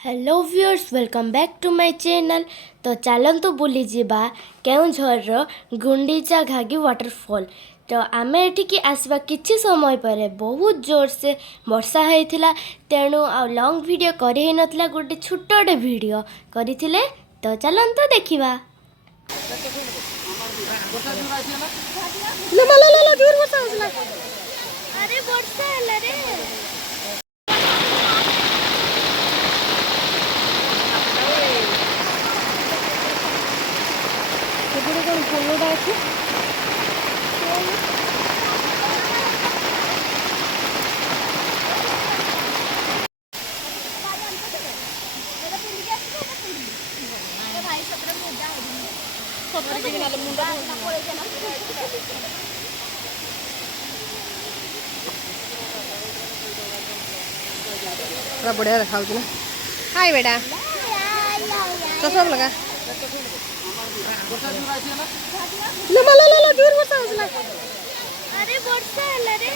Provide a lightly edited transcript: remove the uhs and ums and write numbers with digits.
Hello viewers welcome back to my channel. तो चलतु बुली जावा केउझर गुंडीचा घागी वाटरफॉल। तो आम एठिकी आसवा किछि समय पर बहुत जोर से वर्षा होता तेणु आ लॉन्ग वीडियो करी नथिला गोटे छोटे वीडियो करथिले। तो चलतु देखिबा। अरे वर्षा हला रे। ସେପଟେ କ'ଣ ପୋଲଟା ଅଛି। पूरा बढ़िया देखा ना। हाय बेटा चश्मा लगा। अरे वर्षा हला रे।